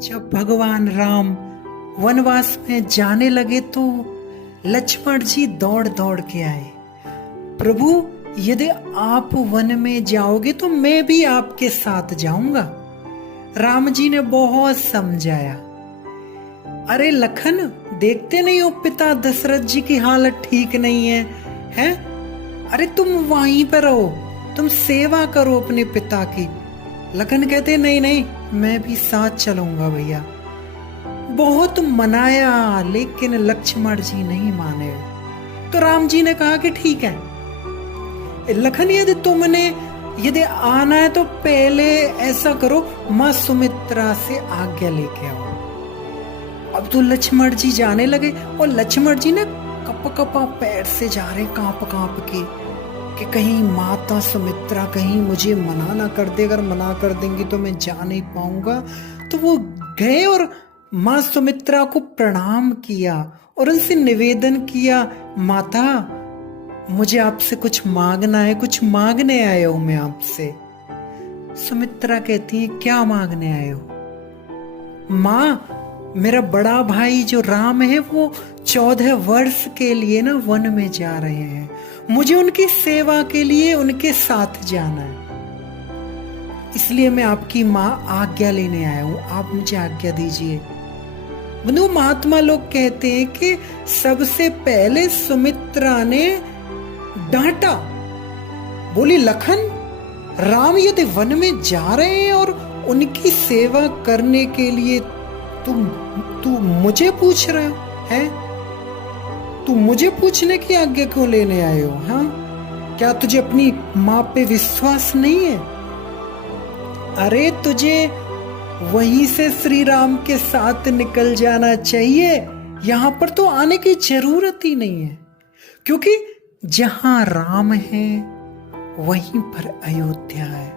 जब भगवान राम वनवास में जाने लगे तो लक्ष्मण जी दौड़ दौड़ के आए। प्रभु, यदि आप वन में जाओगे तो मैं भी आपके साथ जाऊंगा। राम जी ने बहुत समझाया। अरे लखन, देखते नहीं हो पिता दशरथ जी की हालत ठीक नहीं है, हैं? अरे तुम वहीं पर रहो, तुम सेवा करो अपने पिता की। लखन कहते नहीं नहीं, मैं भी साथ चलूंगा भैया। बहुत मनाया लेकिन लक्ष्मण जी नहीं माने। तो राम जी ने कहा कि ठीक है लखन, यदि आना है तो पहले ऐसा करो, माँ सुमित्रा से आज्ञा लेके आओ। अब तो लक्ष्मण जी जाने लगे और लक्ष्मण जी ने कप कपा पैर से जा रहे कांप कांप के कि कहीं माता सुमित्रा कहीं मुझे मना ना कर दे। अगर मना कर देंगी तो मैं जा नहीं पाऊंगा। तो वो गए और माँ सुमित्रा को प्रणाम किया और उनसे निवेदन किया, माता मुझे आपसे कुछ मांगना है, कुछ मांगने आए हो मैं आपसे। सुमित्रा कहती है क्या मांगने आए हो? माँ, मेरा बड़ा भाई जो राम है वो 14 वर्ष के लिए ना वन में जा रहे हैं, मुझे उनकी सेवा के लिए उनके साथ जाना है, इसलिए मैं आपकी माँ आज्ञा लेने आया हूं, आप मुझे आज्ञा दीजिए। बंधु, महात्मा लोग कहते हैं कि सबसे पहले सुमित्रा ने डांटा, बोली लखन, राम यदि वन में जा रहे हैं और उनकी सेवा करने के लिए तू मुझे पूछ रहे हो, हैं? तू मुझे पूछने की आज्ञा क्यों लेने आए हो? हाँ, क्या तुझे अपनी माँ पे विश्वास नहीं है? अरे तुझे वहीं से श्री राम के साथ निकल जाना चाहिए, यहां पर तो आने की जरूरत ही नहीं है, क्योंकि जहां राम है वहीं पर अयोध्या है।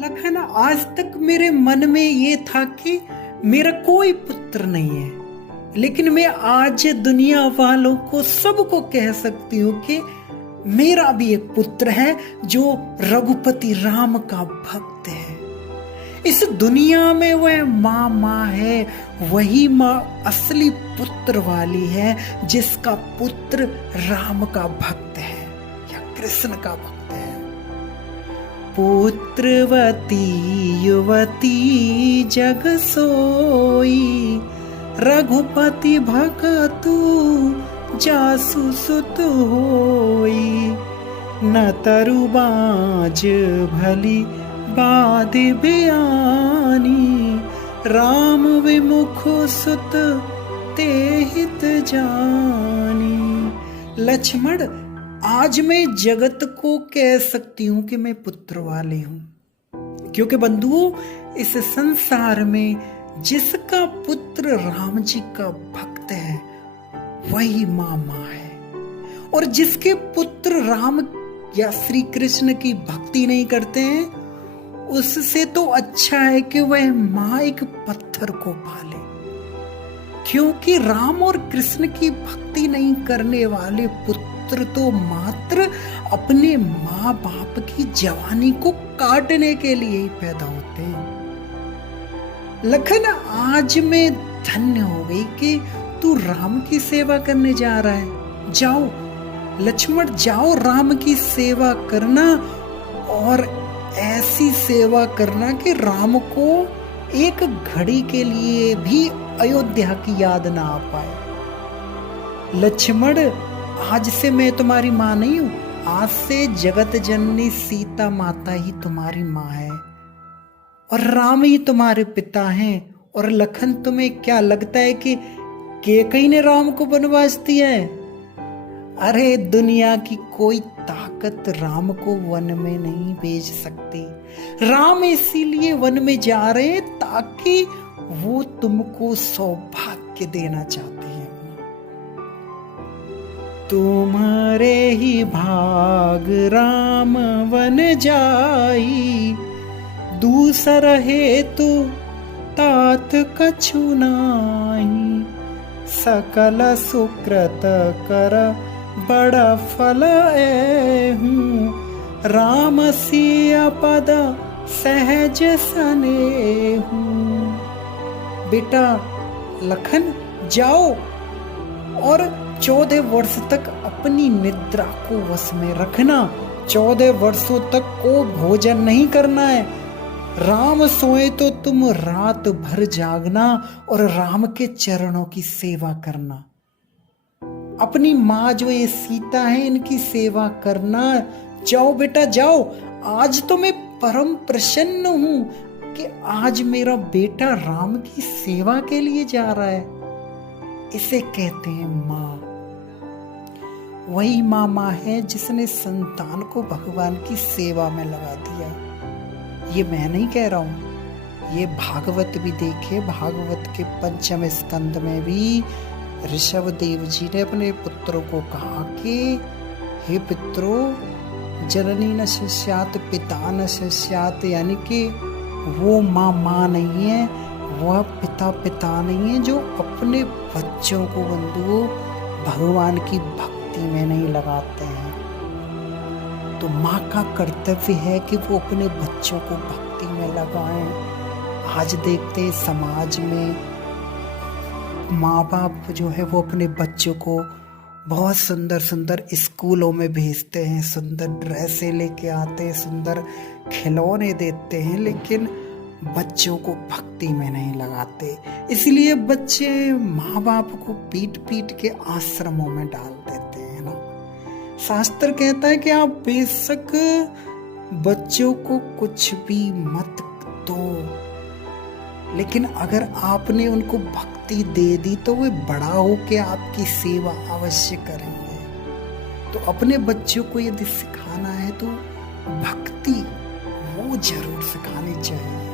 लखन, आज तक मेरे मन में ये था कि मेरा कोई पुत्र नहीं है, लेकिन मैं आज दुनिया वालों को सबको कह सकती हूँ कि मेरा भी एक पुत्र है जो रघुपति राम का भक्त है। इस दुनिया में वह माँ है, वही माँ असली पुत्र वाली है जिसका पुत्र राम का भक्त है या कृष्ण का भक्त है। पुत्रवती युवती जग सोई, रघुपति भगतु जासु सुत होई, न तरु बाज भली बाध बयानी, राम विमुख सुत तेहित जानी। लक्ष्मण, आज मैं जगत को कह सकती हूं कि मैं पुत्र वाली हूं, क्योंकि बंधुओं इस संसार में जिसका पुत्र राम जी का भक्त है वही माँ है, और जिसके पुत्र राम या श्री कृष्ण की भक्ति नहीं करते हैं उससे तो अच्छा है कि वह माँ एक पत्थर को पाले, क्योंकि राम और कृष्ण की भक्ति नहीं करने वाले पुत्र तो मात्र अपने माँ बाप की जवानी को काटने के लिए ही पैदा होते हैं। लखन, आज मैं धन्य हो गई कि तू राम की सेवा करने जा रहा है। जाओ लक्ष्मण, जाओ राम की सेवा करना, और ऐसी सेवा करना कि राम को एक घड़ी के लिए भी अयोध्या की याद ना आ पाए। लक्ष्मण, आज से मैं तुम्हारी माँ नहीं हूं, आज से जगत जननी सीता माता ही तुम्हारी माँ है और राम ही तुम्हारे पिता हैं। और लखन, तुम्हें क्या लगता है कि कैकेयी ने राम को वनवास दिया है? अरे दुनिया की कोई ताकत राम को वन में नहीं भेज सकती। राम इसीलिए वन में जा रहे हैं ताकि वो तुमको सौभाग्य देना चाहते हैं। तुम्हारे ही भाग राम वन जाई, दूसर हेतु तात कछु नाई, सकल सुकृत कर बड़ा फल हूँ, राम सिया पद सहज सने हूँ। बेटा लखन जाओ और 14 वर्ष तक अपनी निद्रा को वश में रखना। 14 वर्षों तक को भोजन नहीं करना है। राम सोए तो तुम रात भर जागना और राम के चरणों की सेवा करना। अपनी माँ जो ये सीता है इनकी सेवा करना। जाओ बेटा जाओ। आज तो मैं परम प्रसन्न हूं कि आज मेरा बेटा राम की सेवा के लिए जा रहा है। इसे कहते हैं माँ। वही माँ है जिसने संतान को भगवान की सेवा में लगा दिया। ये मैं नहीं कह रहा हूं, ये भागवत भी देखे। भागवत के 5वें स्कंद में भी ऋषभ देव जी ने अपने पुत्रों को कहा कि हे पितरों, जननी न शिष्यात पिता न शिष्यात, यानी कि वो माँ नहीं है, वह पिता नहीं है जो अपने बच्चों को बंधुओं भगवान की भक्ति में नहीं लगाते हैं। तो माँ का कर्तव्य है कि वो अपने बच्चों को भक्ति में लगाएं। आज देखते हैं समाज में माँ बाप जो है वो अपने बच्चों को बहुत सुंदर सुंदर स्कूलों में भेजते हैं, सुंदर ड्रेसें लेके आते हैं, सुंदर खिलौने देते हैं, लेकिन बच्चों को भक्ति में नहीं लगाते। इसलिए बच्चे माँ बाप को पीट पीट के आश्रमों में डाल देते हैं ना। शास्त्र कहता है कि आप बेशक बच्चों को कुछ भी मत दो, लेकिन अगर आपने उनको भक्ति दे दी तो वे बड़ा होके आपकी सेवा अवश्य करेंगे। तो अपने बच्चों को यदि सिखाना है तो भक्ति वो जरूर सिखानी चाहिए।